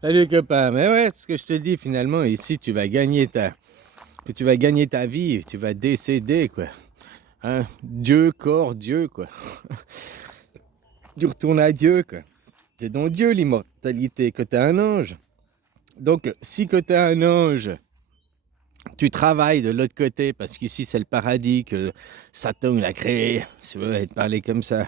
Salut copain, mais ouais, ce que je te dis finalement, ici que tu vas gagner ta vie, tu vas décéder quoi. Hein? Dieu, corps, Dieu quoi. Tu retournes à Dieu quoi. C'est donc Dieu l'immortalité, que t'es un ange. Donc si que t'es un ange, tu travailles de l'autre côté, parce qu'ici c'est le paradis que Satan il a créé, si tu veux être parlé comme ça.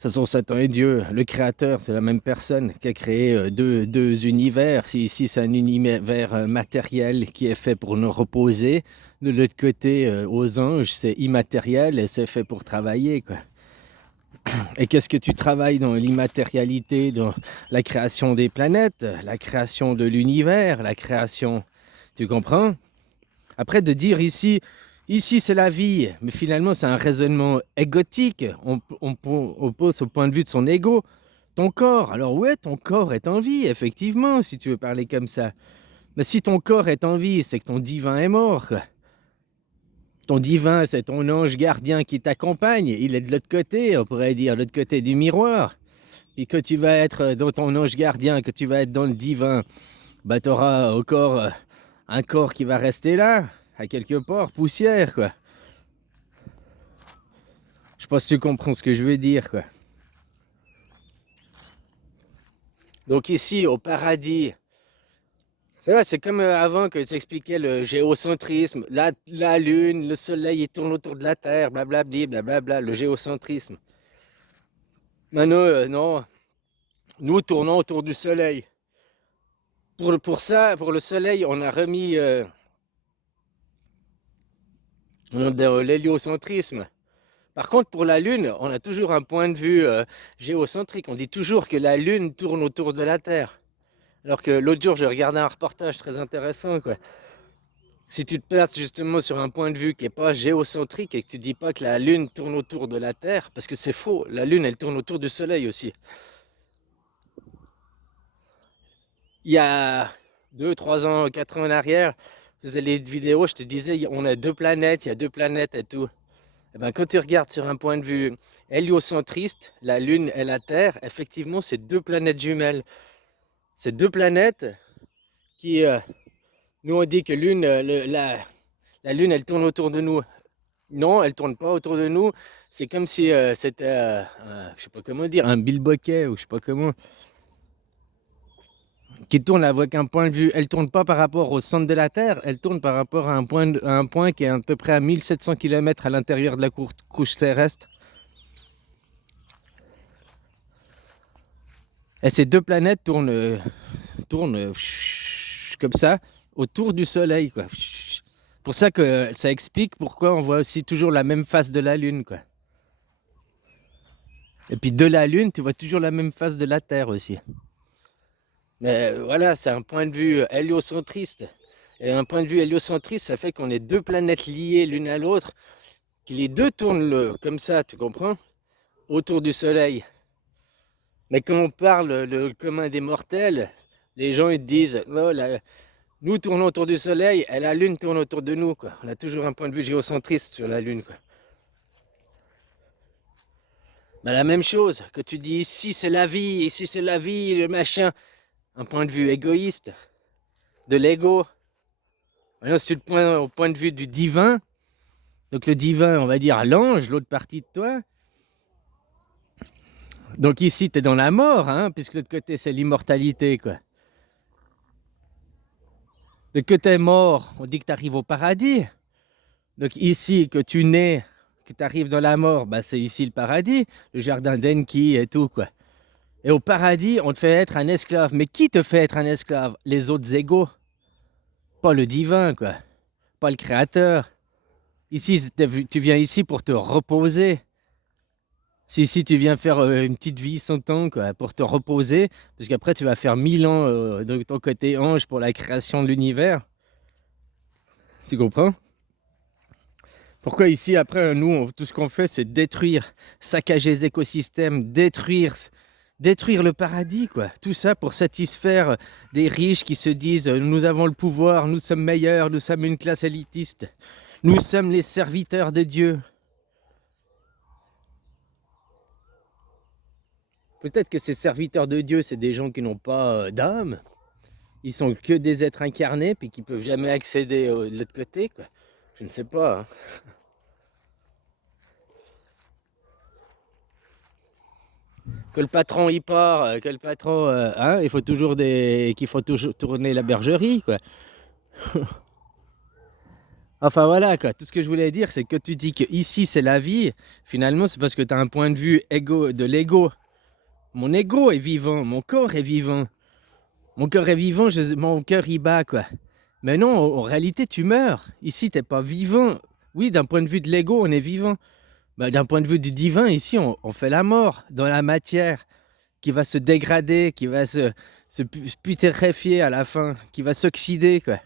De toute façon, Satan est Dieu, le créateur, c'est la même personne qui a créé deux univers. Si ici c'est un univers matériel qui est fait pour nous reposer, de l'autre côté, aux anges, c'est immatériel et c'est fait pour travailler, quoi. Et qu'est-ce que tu travailles dans l'immatérialité, dans la création des planètes, la création de l'univers, la création... Tu comprends? Après, de dire ici c'est la vie, mais finalement c'est un raisonnement égotique. On pose au point de vue de son ego. Ton corps, alors ouais, ton corps est en vie, effectivement, si tu veux parler comme ça. Mais si ton corps est en vie, c'est que ton divin est mort, quoi. Ton divin, c'est ton ange gardien qui t'accompagne. Il est de l'autre côté, on pourrait dire, de l'autre côté du miroir. Puis que tu vas être dans ton ange gardien, que tu vas être dans le divin, bah t'auras encore un corps qui va rester là, à quelque part, poussière, quoi. Je sais pas si tu comprends ce que je veux dire, quoi. Donc ici, au paradis, c'est vrai, c'est comme avant que tu expliquais le géocentrisme, la Lune, le Soleil, il tourne autour de la Terre, blablabli, blablabla, le géocentrisme. Maintenant, non, nous tournons autour du Soleil. Pour ça, pour le Soleil, on a remis l'héliocentrisme. Par contre, pour la Lune, on a toujours un point de vue géocentrique. On dit toujours que la Lune tourne autour de la Terre. Alors que l'autre jour, j'ai regardé un reportage très intéressant, quoi. Si tu te places justement sur un point de vue qui n'est pas géocentrique et que tu dis pas que la Lune tourne autour de la Terre, parce que c'est faux, la Lune elle tourne autour du Soleil aussi. Il y a 2, 3 ans, 4 ans en arrière, je faisais les vidéos, je te disais on a deux planètes, il y a deux planètes et tout. Et ben, quand tu regardes sur un point de vue héliocentriste, la Lune et la Terre, effectivement c'est deux planètes jumelles. C'est deux planètes qui, nous on dit que la Lune elle tourne autour de nous. Non, elle tourne pas autour de nous. C'est comme si c'était, je sais pas comment dire, un bilboquet ou je sais pas comment, qui tourne avec un point de vue. Elle tourne pas par rapport au centre de la Terre, elle tourne par rapport à à un point qui est à peu près à 1700 km à l'intérieur de la couche terrestre. Et ces deux planètes tournent comme ça autour du Soleil, quoi. Pour ça que ça explique pourquoi on voit aussi toujours la même face de la Lune, quoi. Et puis de la Lune, tu vois toujours la même face de la Terre aussi. Mais voilà, c'est un point de vue héliocentriste. Et un point de vue héliocentriste, ça fait qu'on est deux planètes liées l'une à l'autre, que les deux tournent comme ça, tu comprends, autour du Soleil. Mais quand on parle le commun des mortels, les gens ils te disent, oh, nous tournons autour du Soleil et la Lune tourne autour de nous, quoi. On a toujours un point de vue géocentriste sur la Lune, quoi. Mais la même chose, que tu dis ici c'est la vie, ici c'est la vie, le machin, un point de vue égoïste, de l'ego. Maintenant, si tu le prends au point de vue du divin, donc le divin, on va dire l'ange, l'autre partie de toi. Donc ici, tu es dans la mort, hein, puisque l'autre côté, c'est l'immortalité, quoi. De que tu es mort, on dit que tu arrives au paradis. Donc ici, que tu nais, que tu arrives dans la mort, bah, c'est ici le paradis, le jardin d'Enki et tout, quoi. Et au paradis, on te fait être un esclave. Mais qui te fait être un esclave? Les autres égaux. Pas le divin, quoi. Pas le créateur. Ici, tu viens ici pour te reposer. Si tu viens faire une petite vie 100 ans quoi, pour te reposer, parce qu'après tu vas faire 1000 ans de ton côté ange pour la création de l'univers, tu comprends? Pourquoi ici, après, nous, tout ce qu'on fait, c'est détruire, saccager les écosystèmes, détruire le paradis, quoi. Tout ça pour satisfaire des riches qui se disent nous avons le pouvoir, nous sommes meilleurs, nous sommes une classe élitiste, nous sommes les serviteurs de Dieu. Peut-être que ces serviteurs de Dieu, c'est des gens qui n'ont pas d'âme. Ils sont que des êtres incarnés, puis qui peuvent jamais accéder de l'autre côté, quoi. Je ne sais pas, hein. Que le patron y part, que le patron, hein, il faut toujours qu'il faut toujours tourner la bergerie, quoi. Enfin voilà, quoi. Tout ce que je voulais dire, c'est que tu dis que ici c'est la vie. Finalement, c'est parce que tu as un point de vue de l'ego. Mon ego est vivant, mon corps est vivant. Mon cœur est vivant, mon cœur y bat, quoi. Mais non, en réalité, tu meurs. Ici, t'es pas vivant. Oui, d'un point de vue de l'ego, on est vivant. Mais d'un point de vue du divin, ici, on fait la mort dans la matière qui va se dégrader, qui va se putréfier à la fin, qui va s'oxyder, quoi.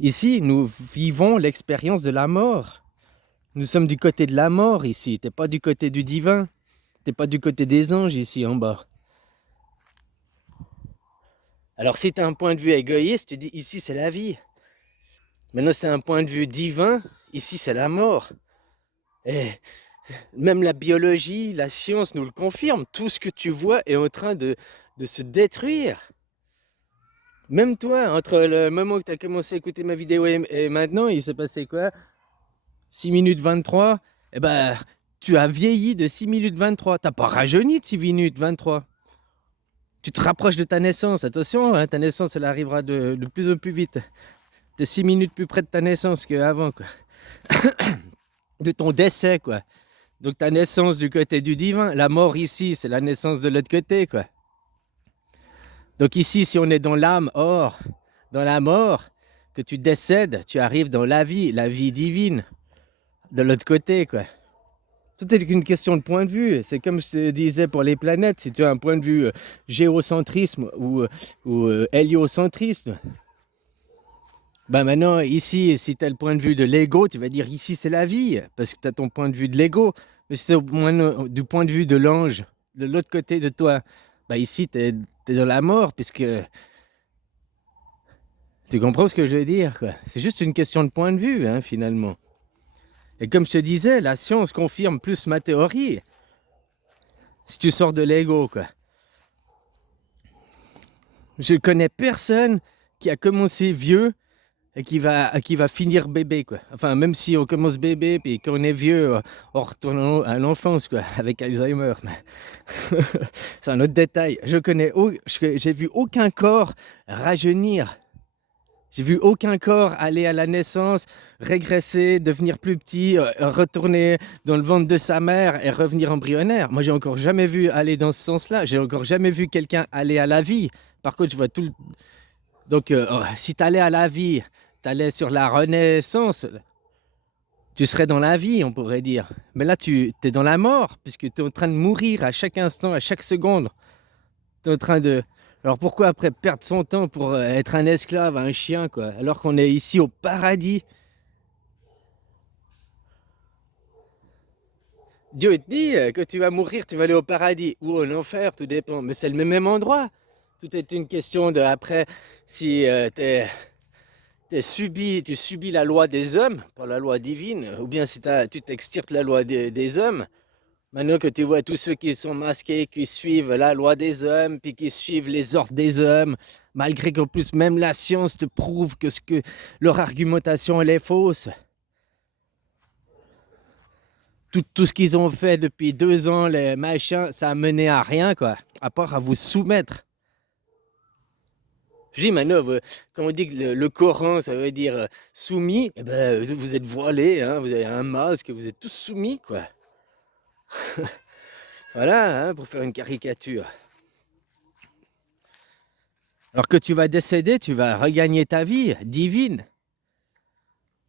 Ici, nous vivons l'expérience de la mort. Nous sommes du côté de la mort ici. T'es pas du côté du divin. T'es pas du côté des anges ici en bas. Alors si tu as un point de vue égoïste, tu dis ici c'est la vie. Maintenant c'est un point de vue divin, ici c'est la mort. Et même la biologie, la science nous le confirme. Tout ce que tu vois est en train de se détruire. Même toi, entre le moment que tu as commencé à écouter ma vidéo et maintenant, il s'est passé quoi? 6 minutes 23. Eh ben, tu as vieilli de 6 minutes 23. T'as pas rajeuni de 6 minutes 23. Tu te rapproches de ta naissance. Attention, hein, ta naissance, elle arrivera de plus en plus vite. T'es 6 minutes plus près de ta naissance qu'avant, quoi. De ton décès, quoi. Donc ta naissance du côté du divin. La mort ici, c'est la naissance de l'autre côté, quoi. Donc ici, si on est dans l'âme, or, dans la mort, que tu décèdes, tu arrives dans la vie divine, de l'autre côté, quoi. Tout est qu'une question de point de vue. C'est comme je te disais pour les planètes, si tu as un point de vue géocentrisme ou héliocentrisme, ben maintenant, ici, si tu as le point de vue de l'ego, tu vas dire ici c'est la vie, parce que tu as ton point de vue de l'ego. Mais si tu as du point de vue de l'ange, de l'autre côté de toi, ben ici tu es dans la mort, puisque tu comprends ce que je veux dire, quoi. C'est juste une question de point de vue, hein, finalement. Et comme je te disais, la science confirme plus ma théorie. Si tu sors de l'ego, quoi. Je connais personne qui a commencé vieux et qui va finir bébé, quoi. Enfin, même si on commence bébé puis qu'on est vieux, on retourne à l'enfance, quoi, avec Alzheimer. C'est un autre détail. J'ai vu aucun corps rajeunir. J'ai vu aucun corps aller à la naissance, régresser, devenir plus petit, retourner dans le ventre de sa mère et revenir embryonnaire. Moi, j'ai encore jamais vu aller dans ce sens-là. J'ai encore jamais vu quelqu'un aller à la vie. Par contre, je vois tout le... Donc, si tu allais à la vie, tu allais sur la renaissance, tu serais dans la vie, on pourrait dire. Mais là, tu es dans la mort, puisque tu es en train de mourir à chaque instant, à chaque seconde. Tu es en train de... Alors pourquoi après perdre son temps pour être un esclave, un chien, quoi, alors qu'on est ici au paradis? Dieu te dit que tu vas mourir, tu vas aller au paradis ou en enfer, tout dépend. Mais c'est le même endroit. Tout est une question de après si tu subis la loi des hommes, pas la loi divine, ou bien si tu t'extirpes la loi des hommes. Maintenant que tu vois tous ceux qui sont masqués, qui suivent la loi des hommes, puis qui suivent les ordres des hommes, malgré qu'en plus même la science te prouve que leur argumentation elle est fausse. Tout ce qu'ils ont fait depuis 2 ans, les machins, ça a mené à rien, quoi, à part à vous soumettre. Je dis maintenant, quand on dit que le Coran, ça veut dire soumis, eh ben, vous êtes voilés, hein, vous avez un masque, vous êtes tous soumis, quoi. Voilà, hein, pour faire une caricature. Alors que tu vas décéder, tu vas regagner ta vie divine.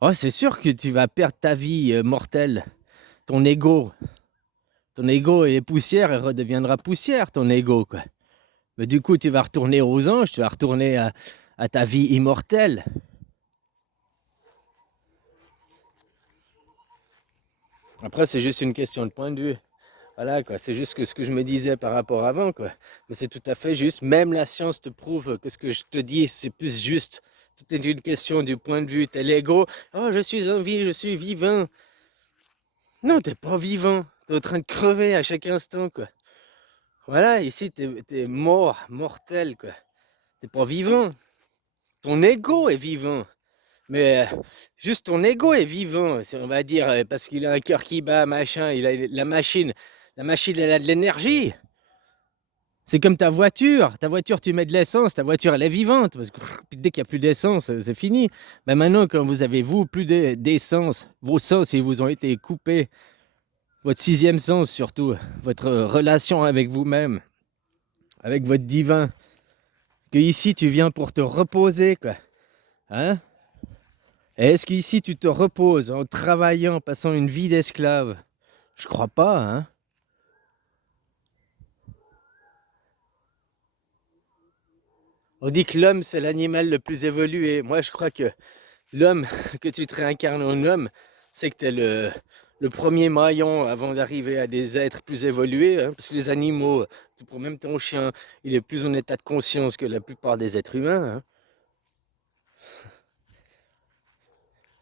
Oh, c'est sûr que tu vas perdre ta vie mortelle, ton ego. Ton ego est poussière et redeviendra poussière, ton ego, quoi. Mais du coup, tu vas retourner aux anges, tu vas retourner à ta vie immortelle. Après, c'est juste une question de point de vue. Voilà, quoi. C'est juste que ce que je me disais par rapport à avant, quoi. Mais c'est tout à fait juste. Même la science te prouve que ce que je te dis, c'est plus juste. Tout est une question du point de vue. T'es l'ego. Oh, je suis en vie, je suis vivant. Non, t'es pas vivant. T'es en train de crever à chaque instant, quoi. Voilà, ici, t'es mort, mortel, quoi. T'es pas vivant. Ton ego est vivant. Mais juste ton ego est vivant, on va dire, parce qu'il a un cœur qui bat, machin, il a la machine. La machine, elle a de l'énergie. C'est comme ta voiture. Ta voiture, tu mets de l'essence, ta voiture, elle est vivante. Parce que dès qu'il n'y a plus d'essence, c'est fini. Mais maintenant, quand vous avez, vous, plus d'essence, vos sens, ils vous ont été coupés. Votre sixième sens, surtout. Votre relation avec vous-même, avec votre divin. Que ici, tu viens pour te reposer, quoi. Hein? Et est-ce qu'ici, tu te reposes en travaillant, passant une vie d'esclave? Je crois pas, hein? On dit que l'homme, c'est l'animal le plus évolué. Moi, je crois que l'homme, que tu te réincarnes en homme, c'est que tu es le premier maillon avant d'arriver à des êtres plus évolués. Hein, parce que les animaux, pour même ton chien, il est plus en état de conscience que la plupart des êtres humains. Hein.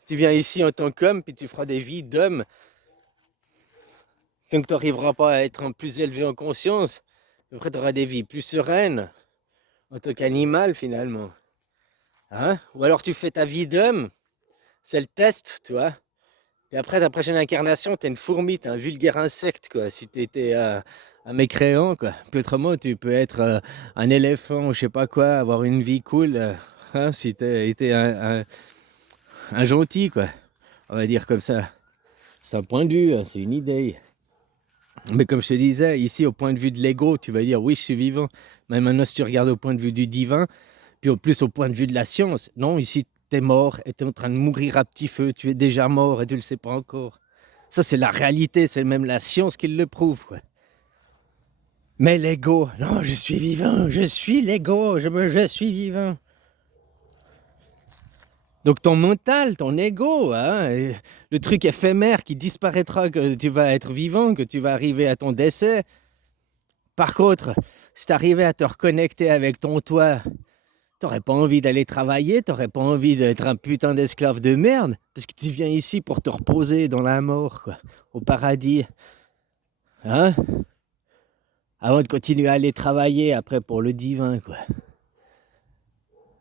Tu viens ici en tant qu'homme, puis tu feras des vies d'homme. Tant que tu n'arriveras pas à être plus élevé en conscience, après tu auras des vies plus sereines en tant qu'animal finalement. Hein? Ou alors tu fais ta vie d'homme, c'est le test, tu vois. Et après, ta prochaine incarnation, t'es une fourmi, t'es un vulgaire insecte, quoi. Si t'étais un mécréant, quoi. Puis autrement, tu peux être un éléphant ou je sais pas quoi, avoir une vie cool, hein, si t'es été un gentil, quoi. On va dire comme ça. C'est un point de vue, hein, c'est une idée. Mais comme je te disais, ici, au point de vue de l'ego, tu vas dire oui, je suis vivant. Mais maintenant, si tu regardes au point de vue du divin, puis au plus au point de vue de la science, non, ici, t'es mort et t'es en train de mourir à petit feu. Tu es déjà mort et tu le sais pas encore. Ça, c'est la réalité, c'est même la science qui le prouve, quoi. Mais l'ego, non, je suis vivant, je suis l'ego, je suis vivant. Donc ton mental, ton ego, hein, le truc éphémère qui disparaîtra, que tu vas être vivant, que tu vas arriver à ton décès. Par contre, si tu arrivais à te reconnecter avec ton toi, t'aurais pas envie d'aller travailler, t'aurais pas envie d'être un putain d'esclave de merde, parce que tu viens ici pour te reposer dans la mort, quoi, au paradis. Hein? Avant de continuer à aller travailler après pour le divin, quoi.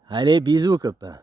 Allez, bisous, copain.